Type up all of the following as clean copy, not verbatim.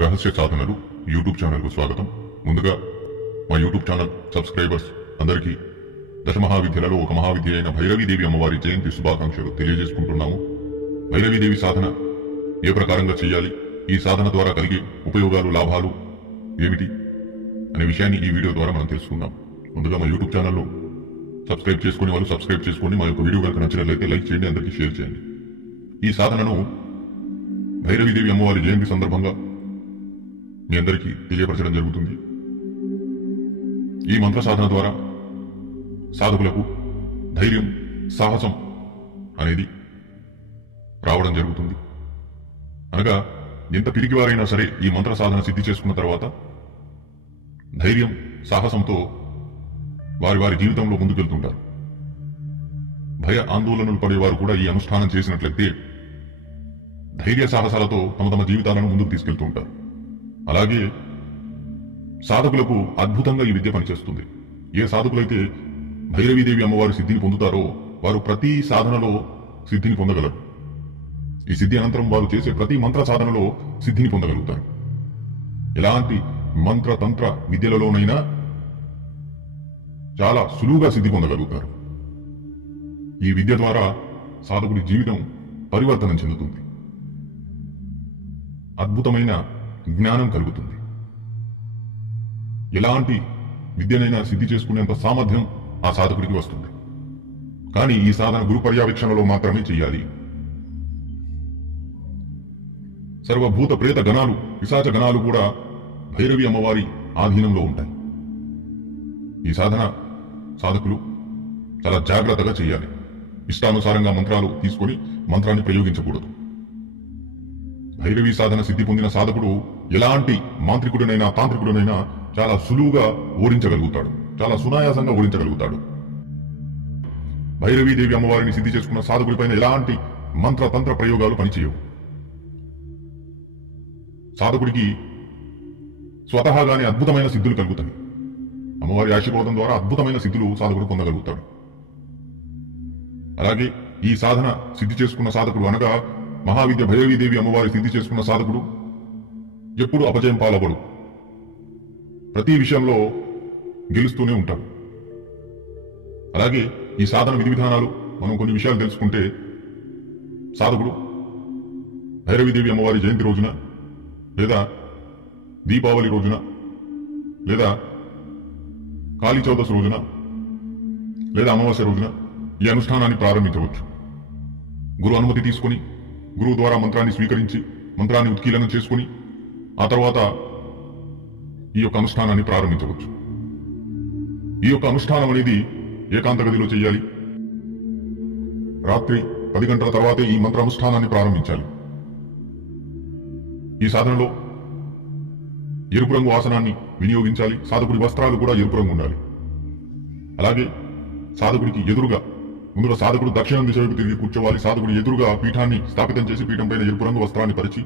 రహస్య సాధనలు యూట్యూబ్ ఛానల్కు స్వాగతం. ముందుగా మా యూట్యూబ్ ఛానల్ సబ్స్క్రైబర్స్ అందరికీ దశమహావిద్యలలో ఒక మహావిద్య అయిన భైరవీదేవి అమ్మవారి జయంతి శుభాకాంక్షలు తెలియజేసుకుంటున్నాము. భైరవీదేవి సాధన ఏ ప్రకారంగా చేయాలి, ఈ సాధన ద్వారా కలిగే ఉపయోగాలు లాభాలు ఏమిటి అనే విషయాన్ని ఈ వీడియో ద్వారా మనం తెలుసుకుందాం. ముందుగా మా యూట్యూబ్ ఛానల్లో సబ్స్క్రైబ్ చేసుకునే వాళ్ళు సబ్స్క్రైబ్ చేసుకుని మా యొక్క వీడియో కనుక నచ్చినట్లయితే లైక్ చేయండి, అందరికీ షేర్ చేయండి. ఈ సాధనను భైరవీదేవి అమ్మవారి జయంతి సందర్భంగా మీ అందరికీ తెలియపరచడం జరుగుతుంది. ఈ మంత్ర సాధన ద్వారా సాధకులకు ధైర్యం, సాహసం అనేది రావడం జరుగుతుంది. అనగా ఎంత పిరికివారైనా సరే ఈ మంత్ర సాధన సిద్ధి చేసుకున్న తర్వాత ధైర్యం, సాహసంతో వారి వారి జీవితంలో ముందుకెళ్తుంటారు. భయ ఆందోళనలు పడేవారు కూడా ఈ అనుష్ఠానం చేసినట్లయితే ధైర్య సాహసాలతో తమ తమ జీవితాలను ముందుకు తీసుకెళ్తూ ఉంటారు. అలాగే సాధకులకు అద్భుతంగా ఈ విద్య పనిచేస్తుంది. ఏ సాధకులైతే భైరవీదేవి అమ్మవారి సిద్ధిని పొందుతారో వారు ప్రతి సాధనలో సిద్ధిని పొందగలరు. ఈ సిద్ధి అనంతరం వారు చేసే ప్రతి మంత్ర సాధనలో సిద్ధిని పొందగలుగుతారు. ఎలాంటి మంత్ర తంత్ర విద్యలలోనైనా చాలా సులువుగా సిద్ధి పొందగలుగుతారు. ఈ విద్య ద్వారా సాధకుడి జీవితం పరివర్తనం చెందుతుంది. అద్భుతమైన జ్ఞానం కలుగుతుంది. ఎలాంటి విద్యనైనా సిద్ధి చేసుకునేంత సామర్థ్యం ఆ సాధకుడికి వస్తుంది. కానీ ఈ సాధన గురు పర్యవేక్షణలో మాత్రమే చేయాలి. సర్వభూత ప్రేత గణాలు, పిశాచ గణాలు కూడా భైరవి అమ్మవారి ఆధీనంలో ఉంటాయి. ఈ సాధన సాధకులు చాలా జాగ్రత్తగా చేయాలి. ఇష్టానుసారంగా మంత్రాలు తీసుకొని మంత్రాన్ని ప్రయోగించకూడదు. భైరవి సాధన సిద్ధి పొందిన సాధకుడు ఎలాంటి మాంత్రికుడినైనా తాంత్రికుడినైనా చాలా సులువుగా ఓడించగలుగుతాడు, చాలా సునాయాసంగా ఓడించగలుగుతాడు. భైరవీదేవి అమ్మవారిని సిద్ధి చేసుకున్న సాధకుడిపైన ఎలాంటి మంత్ర తంత్ర ప్రయోగాలు పనిచేయవు. సాధకుడికి స్వతహాగానే అద్భుతమైన సిద్ధులు కలుగుతాయి. అమ్మవారి ఆశీర్వాదం ద్వారా అద్భుతమైన సిద్ధులు సాధకుడు పొందగలుగుతాడు. అలాగే ఈ సాధన సిద్ధి చేసుకున్న సాధకుడు అనగా మహావిద్య భైరవీదేవి అమ్మవారి సిద్ధి చేసుకున్న సాధకుడు ఎప్పుడు అపజయం పాలవడు. ప్రతి విషయంలో గెలుస్తూనే ఉంటాడు. అలాగే ఈ సాధన విధి విధానాలు మనం కొన్ని విషయాలు తెలుసుకుంటే సాధకుడు భైరవీదేవి అమ్మవారి జయంతి రోజున లేదా దీపావళి రోజున లేదా కాళీ చౌదశి రోజున లేదా అమావాస్య రోజున ఈ అనుష్ఠానాన్ని ప్రారంభించవచ్చు. గురు అనుమతి తీసుకుని గురువు ద్వారా మంత్రాన్ని స్వీకరించి మంత్రాన్ని ఉత్కీలనం చేసుకుని ఆ తర్వాత ఈ యొక్క అనుష్ఠానాన్ని ప్రారంభించవచ్చు. ఈ యొక్క అనుష్ఠానం అనేది ఏకాంత గదిలో చేయాలి. రాత్రి 10 గంటల తర్వాతే ఈ మంత్ర అనుష్ఠానాన్ని ప్రారంభించాలి. ఈ సాధనలో ఎరుపు రంగు ఆసనాన్ని వినియోగించాలి. సాధకుడి వస్త్రాలు కూడా ఎరుపు రంగు ఉండాలి. అలాగే సాధకుడికి ఎదురుగా ముందుగా సాధకుడు దక్షిణం దిశ వైపు తిరిగి కూర్చోవాలి. సాధకుడు ఎదురుగా పీఠాన్ని స్థాపితం చేసి పీఠం పైన ఎరుపు రంగు వస్త్రాన్ని పరిచి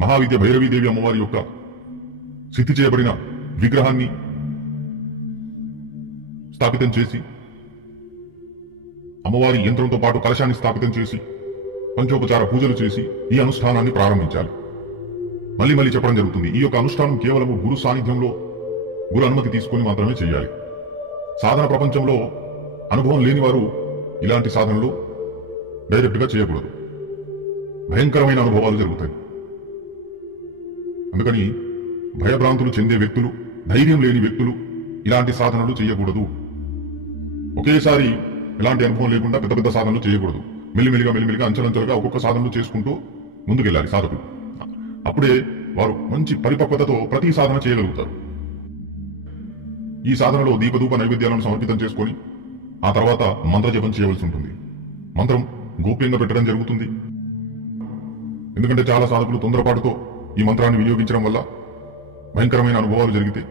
మహావిద్య భైరవీదేవి అమ్మవారి యొక్క సిద్ధి చేయబడిన విగ్రహాన్ని స్థాపితం చేసి అమ్మవారి యంత్రంతో పాటు కలశాన్ని స్థాపితం చేసి పంచోపచార పూజలు చేసి ఈ అనుష్ఠానాన్ని ప్రారంభించాలి. మళ్ళీ మళ్ళీ చెప్పడం జరుగుతుంది. ఈ యొక్క అనుష్ఠానం కేవలం గురు సాన్నిధ్యంలో గురు అనుమతి తీసుకుని మాత్రమే చేయాలి. సాధన ప్రపంచంలో అనుభవం లేని వారు ఇలాంటి సాధనలు డైరెక్ట్ గా చేయకూడదు. భయంకరమైన అనుభవాలు జరుగుతాయి. అందుకని భయభ్రాంతులు చెందే వ్యక్తులు, ధైర్యం లేని వ్యక్తులు ఇలాంటి సాధనలు చేయకూడదు. ఒకేసారి ఇలాంటి అనుభవం లేకుండా పెద్ద పెద్ద సాధనలు చేయకూడదు. మెల్లిమెల్లిగా అంచెలంచెలుగా ఒక్కొక్క సాధనలు చేసుకుంటూ ముందుకెళ్ళాలి సాధకులు. అప్పుడే వారు మంచి పరిపక్వతతో ప్రతి సాధన చేయగలుగుతారు. ఈ సాధనలో దీపధూప నైవేద్యాలను సమర్పితం చేసుకొని ఆ తర్వాత మంత్ర జపం చేయవలసి ఉంటుంది. మంత్రం గోప్యంగా పెట్టడం జరుగుతుంది. ఎందుకంటే చాలా సాధకులు తొందరపాటుతో ఈ మంత్రాన్ని వినియోగించడం వల్ల భయంకరమైన అనుభవాలు జరిగితే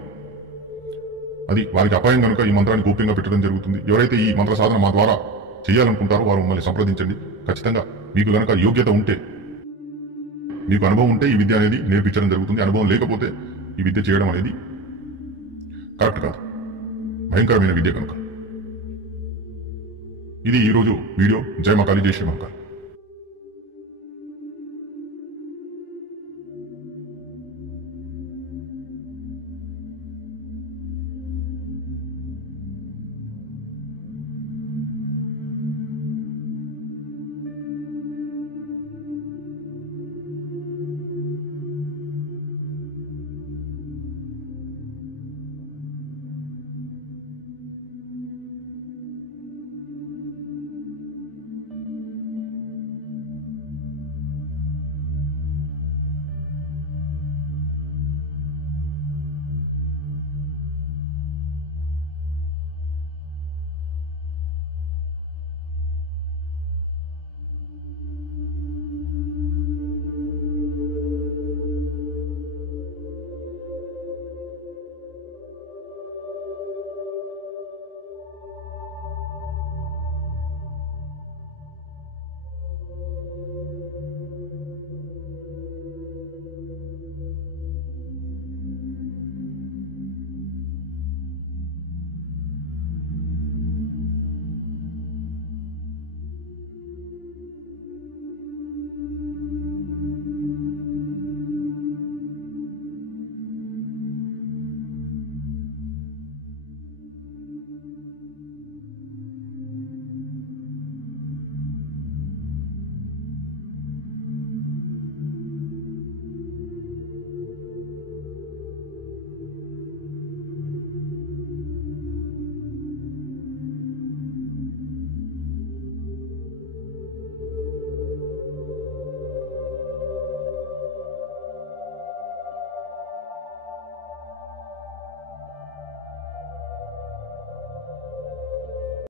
అది వారికి అపాయం కనుక ఈ మంత్రాన్ని గోప్యంగా పెట్టడం జరుగుతుంది. ఎవరైతే ఈ మంత్ర సాధన మా ద్వారా చేయాలనుకుంటారో వారు మమ్మల్ని సంప్రదించండి. ఖచ్చితంగా మీకు గనక యోగ్యత ఉంటే, మీకు అనుభవం ఉంటే ఈ విద్య అనేది నేర్పించడం జరుగుతుంది. అనుభవం లేకపోతే ఈ విద్య చేయడం అనేది కరెక్ట్ కాదు, భయంకరమైన విద్య కనుక. ఇది ఈరోజు వీడియో. జై మా కాళీ, జై శ్రీ మహాకాళి.